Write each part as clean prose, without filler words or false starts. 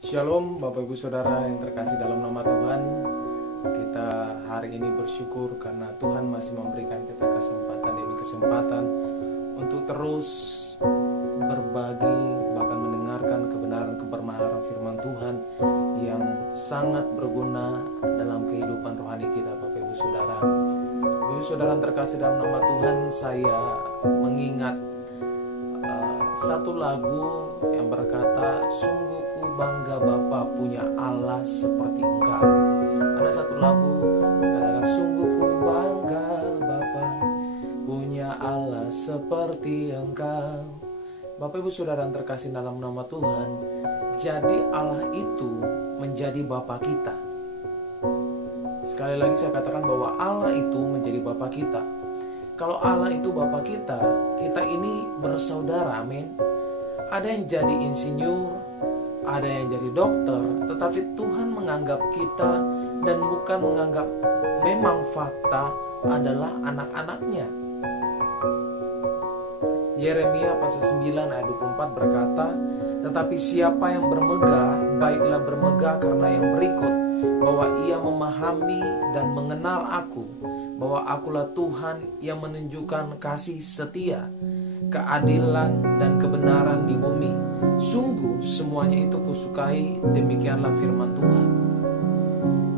Shalom Bapak Ibu Saudara yang terkasih dalam nama Tuhan. Kita hari ini bersyukur karena Tuhan masih memberikan kita kesempatan demi kesempatan untuk terus berbagi, bahkan mendengarkan kebenaran firman Tuhan yang sangat berguna dalam kehidupan rohani kita, Bapak Ibu Saudara. Bapak Ibu Saudara yang terkasih dalam nama Tuhan, saya mengingat satu lagu yang berkata, sungguh ku bangga Bapa punya Allah seperti Engkau. Ada satu lagu yang katakan, sungguh ku bangga Bapa punya Allah seperti Engkau. Bapak Ibu Saudara yang terkasih dalam nama Tuhan, jadi Allah itu menjadi Bapa kita. Sekali lagi saya katakan bahwa Allah itu menjadi Bapa kita. Kalau Allah itu Bapa kita, kita ini bersaudara, amin. Ada yang jadi insinyur, ada yang jadi dokter, tetapi Tuhan menganggap kita dan bukan menganggap memang fakta adalah anak-anaknya. Yeremia pasal 9 ayat 24 berkata, tetapi siapa yang bermegah, baiklah bermegah karena yang berikut, bahwa ia memahami dan mengenal aku, bahwa akulah Tuhan yang menunjukkan kasih setia, keadilan dan kebenaran di bumi. Sungguh semuanya itu kusukai, demikianlah firman Tuhan.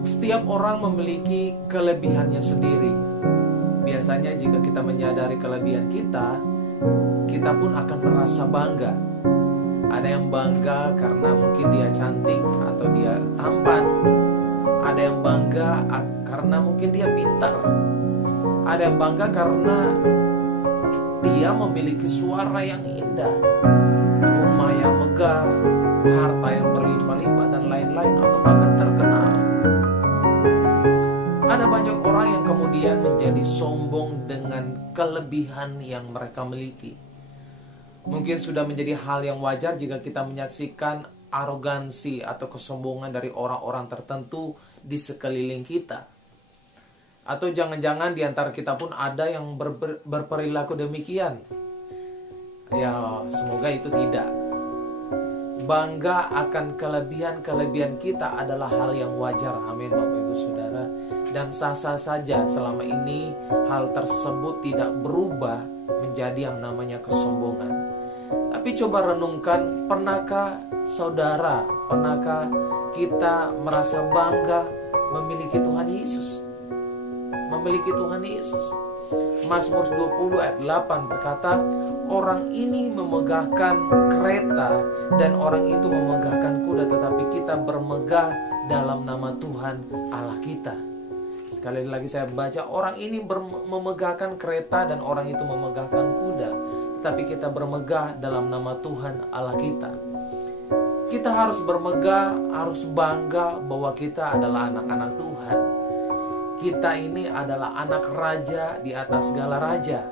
Setiap orang memiliki kelebihannya sendiri. Biasanya jika kita menyadari kelebihan kita, kita pun akan merasa bangga. Ada yang bangga karena mungkin dia cantik atau dia tampan. Ada yang bangga karena mungkin dia pintar. Ada yang bangga karena dia memiliki suara yang indah, rumah yang megah, harta yang berlimpah-limpah dan lain-lain, atau bahkan terkenal. Ada banyak orang yang kemudian menjadi sombong dengan kelebihan yang mereka miliki. Mungkin sudah menjadi hal yang wajar jika kita menyaksikan arogansi atau kesombongan dari orang-orang tertentu di sekeliling kita. Atau jangan-jangan di antara kita pun ada yang berperilaku demikian. Ya, semoga itu tidak. Bangga akan kelebihan-kelebihan kita adalah hal yang wajar. Amin, Bapak Ibu Saudara. Dan sah-sah saja selama ini hal tersebut tidak berubah menjadi yang namanya kesombongan. Tapi coba renungkan, pernahkah saudara, pernahkah kita merasa bangga memiliki Tuhan Yesus? Memiliki Tuhan Yesus. Mazmur 20 ayat 8 berkata, orang ini memegahkan kereta dan orang itu memegahkan kuda, tetapi kita bermegah dalam nama Tuhan Allah kita. Sekali lagi saya baca, orang ini memegahkan kereta dan orang itu memegahkan kuda, tetapi kita bermegah dalam nama Tuhan Allah kita. Kita harus bermegah, harus bangga bahwa kita adalah anak-anak Tuhan. Kita ini adalah anak raja di atas segala raja.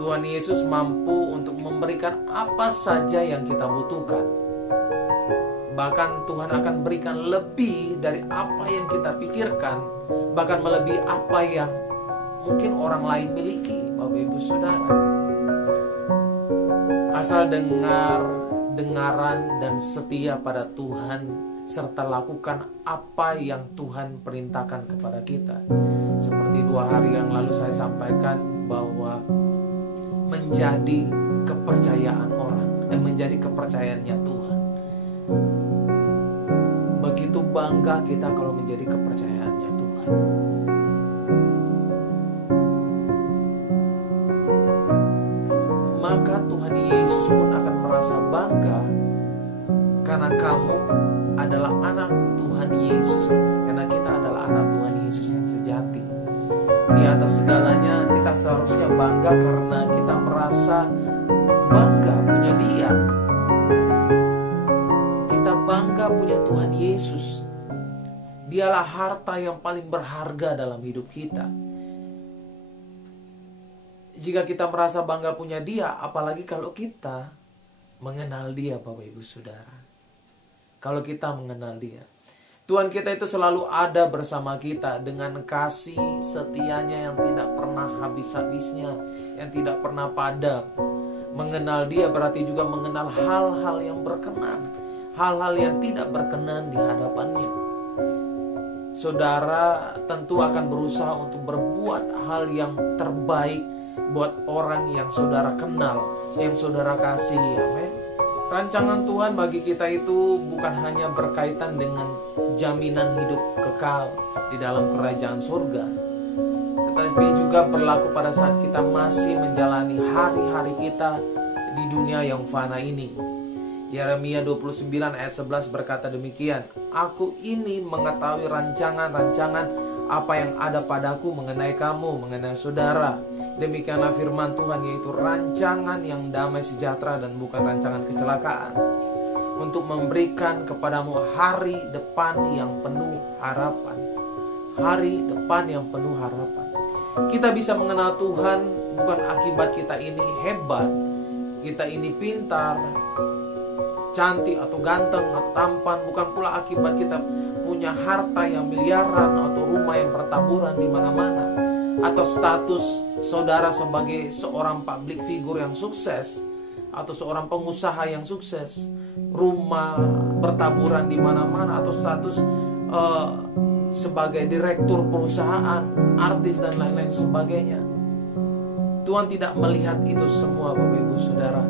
Tuhan Yesus mampu untuk memberikan apa saja yang kita butuhkan. Bahkan Tuhan akan berikan lebih dari apa yang kita pikirkan, bahkan melebihi apa yang mungkin orang lain miliki, Bapak Ibu Saudara. Asal dengaran dan setia pada Tuhan, serta lakukan apa yang Tuhan perintahkan kepada kita. Seperti 2 hari yang lalu saya sampaikan bahwa menjadi kepercayaan orang, menjadi kepercayaannya Tuhan. Begitu bangga kita kalau menjadi kepercayaannya Tuhan. Maka Tuhan Yesus pun akan merasa bangga karena kamu adalah anak Tuhan Yesus. Karena kita adalah anak Tuhan Yesus yang sejati. Di atas segalanya kita seharusnya bangga karena kita merasa bangga punya Dia. Kita bangga punya Tuhan Yesus. Dialah harta yang paling berharga dalam hidup kita. Jika kita merasa bangga punya Dia, apalagi kalau kita mengenal Dia, Bapak Ibu Saudara. Kalau kita mengenal Dia, Tuhan kita itu selalu ada bersama kita dengan kasih setianya yang tidak pernah habis-habisnya, yang tidak pernah padam. Mengenal Dia berarti juga mengenal hal-hal yang berkenan, hal-hal yang tidak berkenan di hadapannya. Saudara tentu akan berusaha untuk berbuat hal yang terbaik buat orang yang saudara kenal, yang saudara kasihi. Amin. Rancangan Tuhan bagi kita itu bukan hanya berkaitan dengan jaminan hidup kekal di dalam kerajaan surga, tetapi juga berlaku pada saat kita masih menjalani hari-hari kita di dunia yang fana ini. Yeremia 29 ayat 11 berkata demikian, "Aku ini mengetahui rancangan-rancangan apa yang ada padaku mengenai kamu, mengenai saudara. Demikianlah firman Tuhan, yaitu rancangan yang damai sejahtera dan bukan rancangan kecelakaan, untuk memberikan kepadamu hari depan yang penuh harapan." Hari depan yang penuh harapan. Kita bisa mengenal Tuhan bukan akibat kita ini hebat, kita ini pintar, cantik atau ganteng atau tampan, bukan pula akibat kita punya harta yang miliaran atau rumah yang bertaburan di mana-mana, atau status saudara sebagai seorang public figure yang sukses atau seorang pengusaha yang sukses, rumah bertaburan di mana-mana, atau status sebagai direktur perusahaan, artis dan lain-lain sebagainya. Tuhan tidak melihat itu semua, Bapak Ibu Saudara.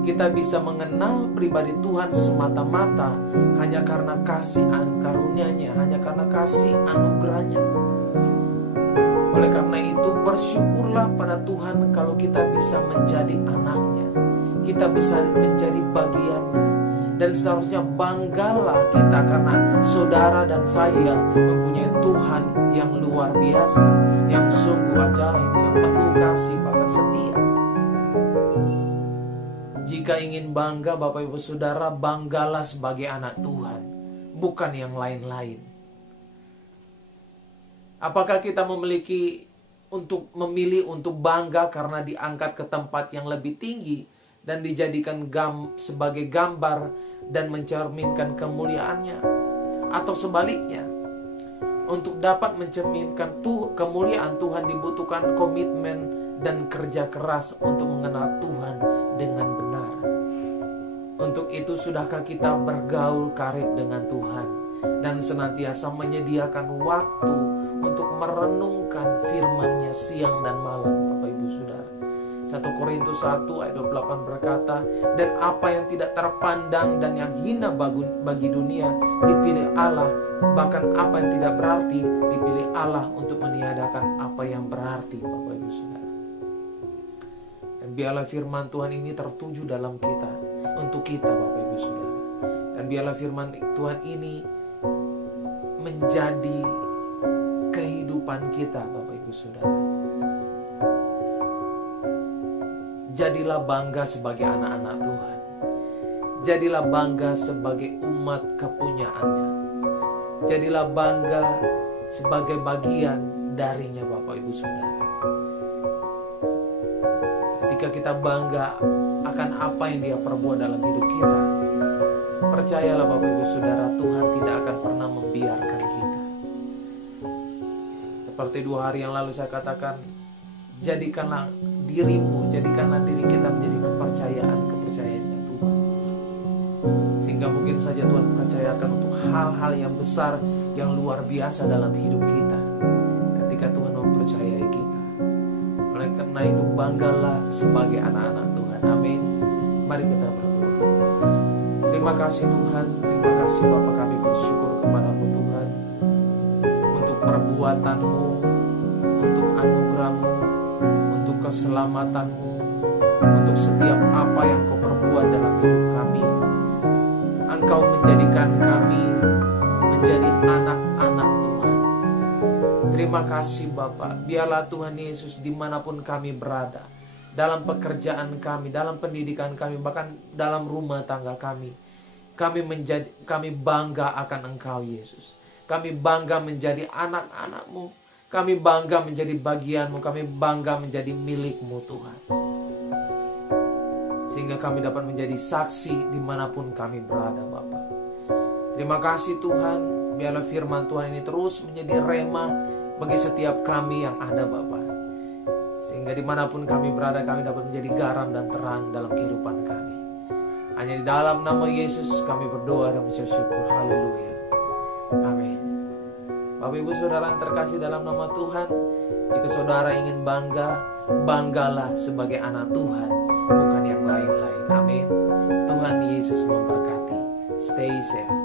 Kita bisa mengenal pribadi Tuhan semata-mata hanya karena kasih karunia-Nya, hanya karena kasih anugerah-Nya. Oleh karena itu, bersyukurlah pada Tuhan kalau kita bisa menjadi anak-Nya, kita bisa menjadi bagian-Nya. Dan seharusnya banggalah kita karena saudara dan saya mempunyai Tuhan yang luar biasa, yang sungguh ajaib, yang penuh kasih, bahkan setia. Jika ingin bangga, Bapak Ibu Saudara, banggalah sebagai anak Tuhan, bukan yang lain-lain. Apakah kita memilih untuk bangga karena diangkat ke tempat yang lebih tinggi dan dijadikan sebagai gambar dan mencerminkan kemuliaannya? Atau sebaliknya, untuk dapat mencerminkan kemuliaan Tuhan dibutuhkan komitmen dan kerja keras untuk mengenal Tuhan dengan benar. Untuk itu, sudahkah kita bergaul karib dengan Tuhan dan senantiasa menyediakan waktu untuk merenungkan firman-Nya siang dan malam, Bapak Ibu Saudara? 1 Korintus 1 ayat 28 berkata, "Dan apa yang tidak terpandang dan yang hina bagi dunia dipilih Allah, bahkan apa yang tidak berarti dipilih Allah untuk meniadakan apa yang berarti." Bapak Ibu Saudara, dan biarlah firman Tuhan ini tertuju dalam kita, untuk kita, Bapak Ibu Saudara. Dan biarlah firman Tuhan ini menjadi kehidupan kita, Bapak Ibu Saudara. Jadilah bangga sebagai anak-anak Tuhan. Jadilah bangga sebagai umat kepunyaannya. Jadilah bangga sebagai bagian darinya, Bapak Ibu Saudara. Ketika kita bangga akan apa yang Dia perbuat dalam hidup kita, percayalah Bapak Ibu Saudara, Tuhan tidak akan pernah membiarkan kita. Seperti 2 hari yang lalu saya katakan, jadikanlah diri kita menjadi kepercayaan Tuhan. Sehingga mungkin saja Tuhan percayakan untuk hal-hal yang besar, yang luar biasa dalam hidup kita, ketika Tuhan mempercayai kita. Oleh karena itu, banggalah sebagai anak-anak Tuhan. Amin. Mari kita berdoa. Terima kasih Tuhan, terima kasih Bapa, kami bersyukur kepada-Mu Tuhan, untuk perbuatan-Mu, untuk anugerah-Mu, untuk keselamatan-Mu, untuk setiap apa yang Kau perbuat dalam hidup kami. Engkau menjadikan kami menjadi anak-anak Tuhan. Terima kasih Bapa. Biarlah Tuhan Yesus dimanapun kami berada, dalam pekerjaan kami, dalam pendidikan kami, bahkan dalam rumah tangga kami, kami bangga akan Engkau Yesus. Kami bangga menjadi anak-anak-Mu. Kami bangga menjadi bagian-Mu. Kami bangga menjadi milik-Mu Tuhan. Sehingga kami dapat menjadi saksi dimanapun kami berada Bapa. Terima kasih Tuhan. Biarlah firman Tuhan ini terus menjadi rema bagi setiap kami yang ada Bapa. Sehingga dimanapun kami berada, kami dapat menjadi garam dan terang dalam kehidupan kami. Hanya di dalam nama Yesus kami berdoa dan mengucap syukur. Haleluya. Amin. Bapak Ibu Saudara yang terkasih dalam nama Tuhan, jika saudara ingin bangga, banggalah sebagai anak Tuhan, bukan yang lain-lain. Amin. Tuhan Yesus memberkati. Stay safe.